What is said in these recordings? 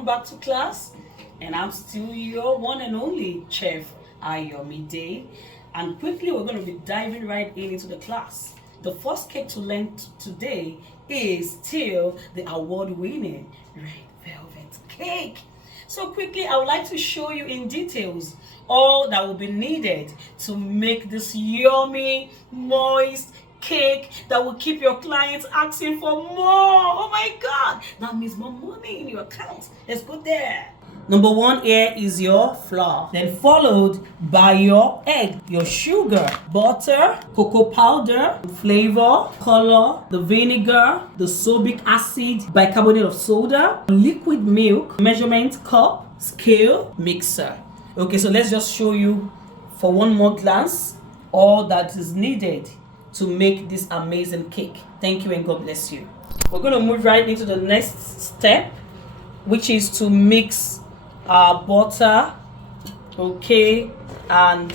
welcome back to class. And I'm still your one and only Chef Ayomide. And quickly we're going to be diving right into the class. The first cake to learn today is still the award-winning red velvet cake. So quickly, I would like to show you in details all that will be needed to make this yummy, moist cake that will keep your clients asking for more. Oh my God, that means more money in your account. Let's go there. Number one here is your flour, then followed by your egg, your sugar, butter, cocoa powder, flavor, color, the vinegar, the sorbic acid, bicarbonate of soda, liquid milk, measurement cup, scale, mixer. Okay, so let's just show you for one more glance all that is needed to make this amazing cake. Thank you and God bless you. We're going to move right into the next step, which is to mix our butter, okay, and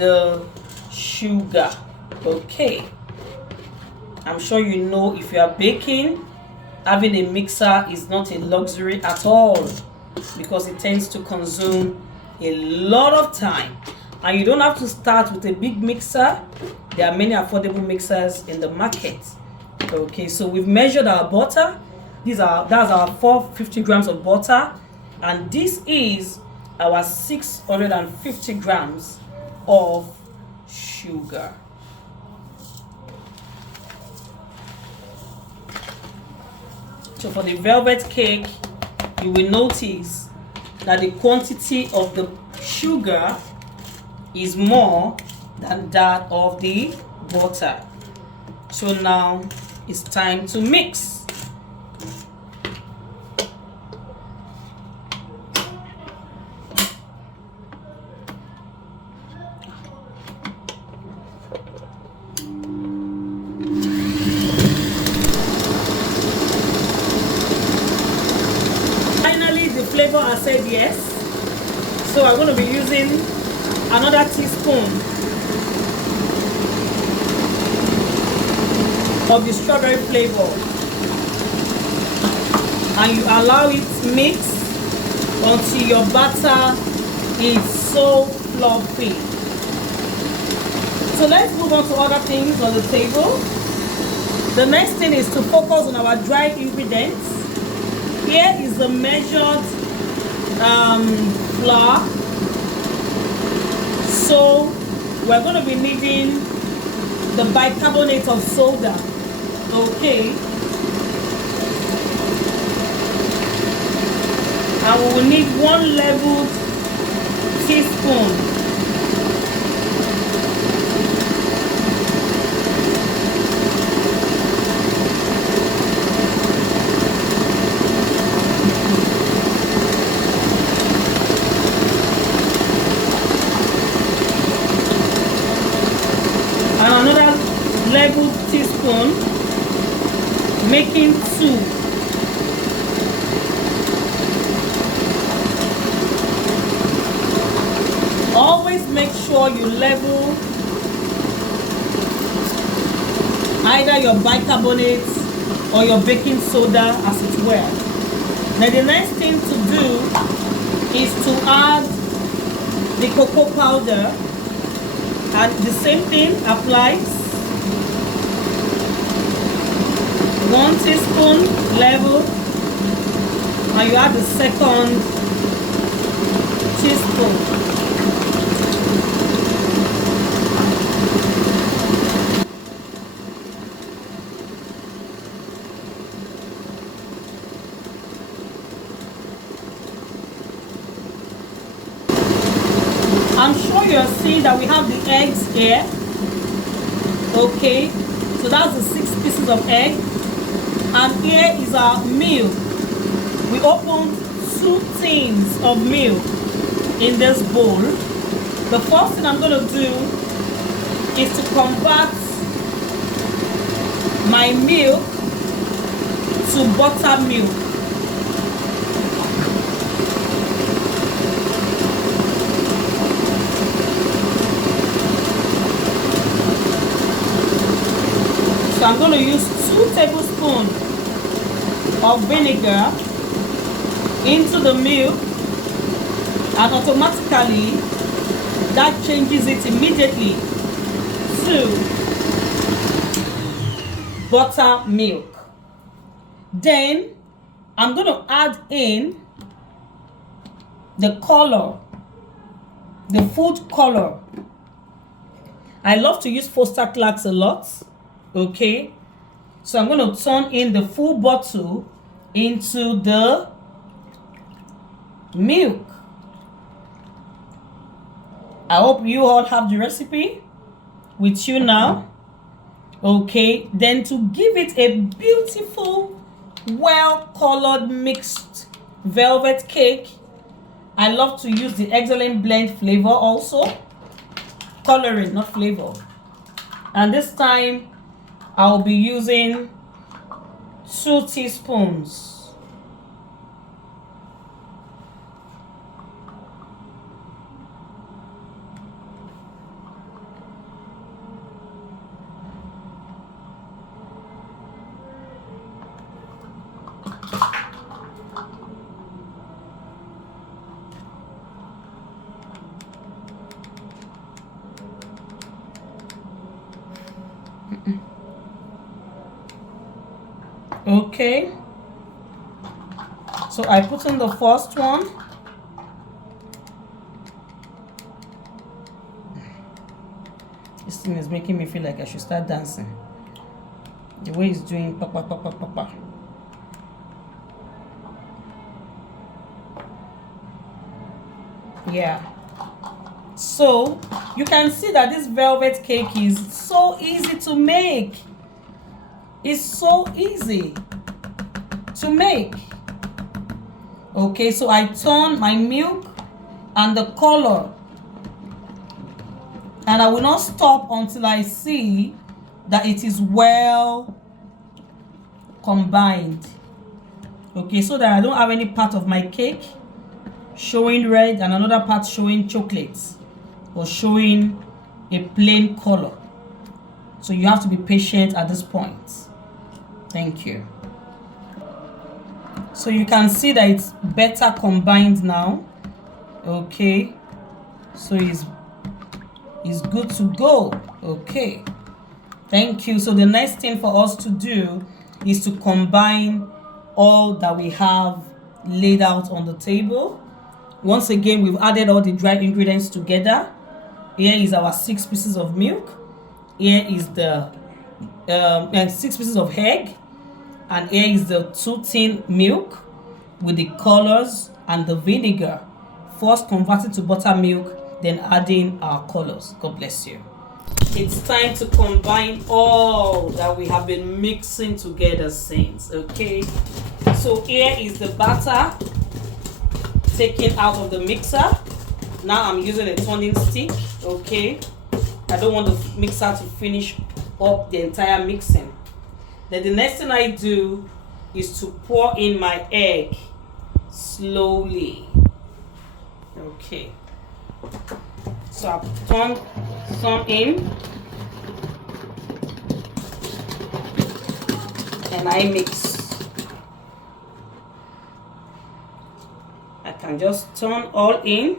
sugar. Okay, I'm sure you know if you are baking, having a mixer is not a luxury at all because it tends to consume a lot of time. And you don't have to start with a big mixer. There are many affordable mixers in the market. Okay, so we've measured our butter. That's our 450 grams of butter, and this is our 650 grams of sugar. So for the velvet cake, you will notice that the quantity of the sugar is more than that of the butter. So now it's time to mix. Finally, the flavor has said yes. So I'm going to be using another teaspoon of the strawberry flavor, and you allow it to mix until your batter is so fluffy. So let's move on to other things on the table. The next thing is to focus on our dry ingredients. Here is the measured flour. So we're going to be needing the bicarbonate of soda. Okay. And we will need 1 level teaspoon and another level teaspoon, making 2. Always make sure you level either your bicarbonate or your baking soda as it were. Now the next thing to do is to add the cocoa powder, and the same thing applies. 1 teaspoon level, and you add the second teaspoon. I'm sure you're seeing that we have the eggs here. Okay, so that's the 6 pieces of egg. And here is our milk. We opened 2 tins of milk in this bowl. The first thing I'm going to do is to convert my milk to buttermilk. So I'm going to use 2 tablespoons of vinegar into the milk, and automatically that changes it immediately to buttermilk. Then I'm going to add in the color, the food color. I love to use Foster Clark's a lot. Okay, so I'm going to turn in the full bottle into the milk. I hope you all have the recipe with you now. Okay, then to give it a beautiful, well-colored mixed velvet cake, I love to use the Excellent Blend flavor also. Coloring, not flavor. And this time I'll be using 2 teaspoons. Okay, so I put in the first one. This thing is making me feel like I should start dancing. The way it's doing pa pa pa pa pa pa. Yeah, so you can see that this velvet cake is so easy to make. It's so easy to make. Okay, so I turn my milk and the color, and I will not stop until I see that it is well combined. Okay, so that I don't have any part of my cake showing red and another part showing chocolate or showing a plain color. So you have to be patient at this point. Thank you. So you can see that it's better combined now. Okay, so it's good to go. Okay, thank you. So the next thing for us to do is to combine all that we have laid out on the table. Once again, we've added all the dry ingredients together. Here is our 6 pieces of milk. Here is the 6 pieces of egg. And here is the 2 tin milk with the colors and the vinegar. First converted to buttermilk, then adding our colors. God bless you. It's time to combine all that we have been mixing together since. Okay, so here is the batter taken out of the mixer. Now I'm using a turning stick. Okay, I don't want the mixer to finish up the entire mixing. Then the next thing I do is to pour in my egg slowly. Okay, so I turn some in and I mix. I can just turn all in.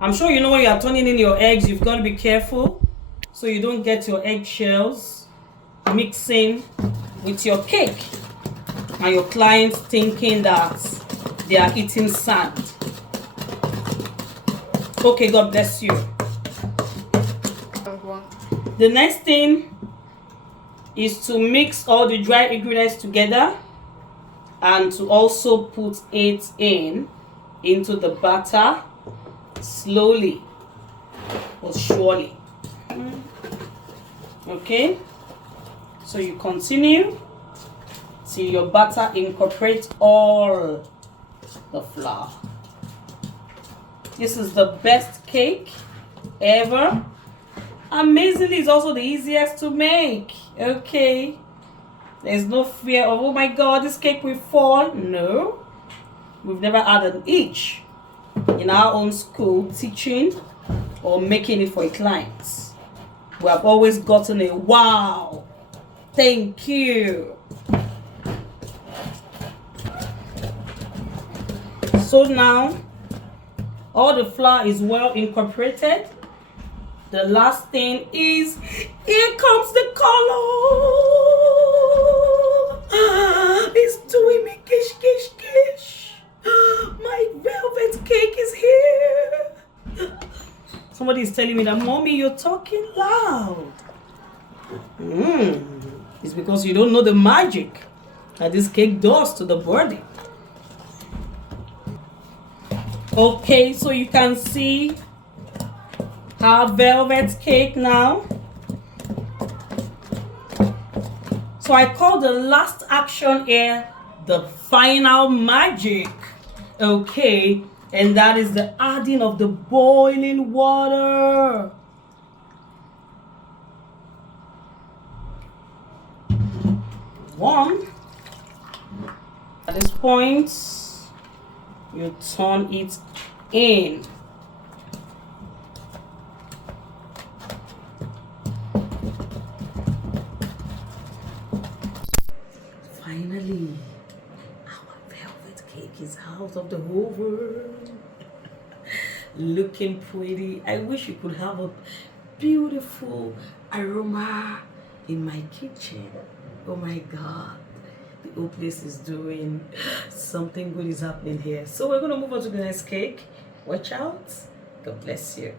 I'm sure you know when you are turning in your eggs, you've got to be careful so you don't get your eggshells mixing with your cake and your clients thinking that they are eating sand. Okay, God bless you. The next thing is to mix all the dry ingredients together and to also put it into the batter slowly but surely. Okay, so you continue till your batter incorporates all the flour. This is the best cake ever. Amazingly, it's also the easiest to make. Okay, there's no fear of, oh my god, this cake will fall. No, we've never had an itch in our own school teaching or making it for a client. We have always gotten a wow, thank you. So now all the flour is well incorporated. The last thing is, here comes the color. It's doing me kish kish kish. My velvet cake is here. Somebody is telling me that, Mommy, you're talking loud. It's because you don't know the magic that this cake does to the body. Okay, so you can see our velvet cake now. So I call the last action here the final magic. Okay, and that is the adding of the boiling water. One. At this point, you turn it in. Finally, our velvet cake is out of the oven. Looking pretty. I wish you could have a beautiful aroma in my kitchen. Oh my God. The whole place is doing something good is happening here. So we're going to move on to the next cake. Watch out. God bless you.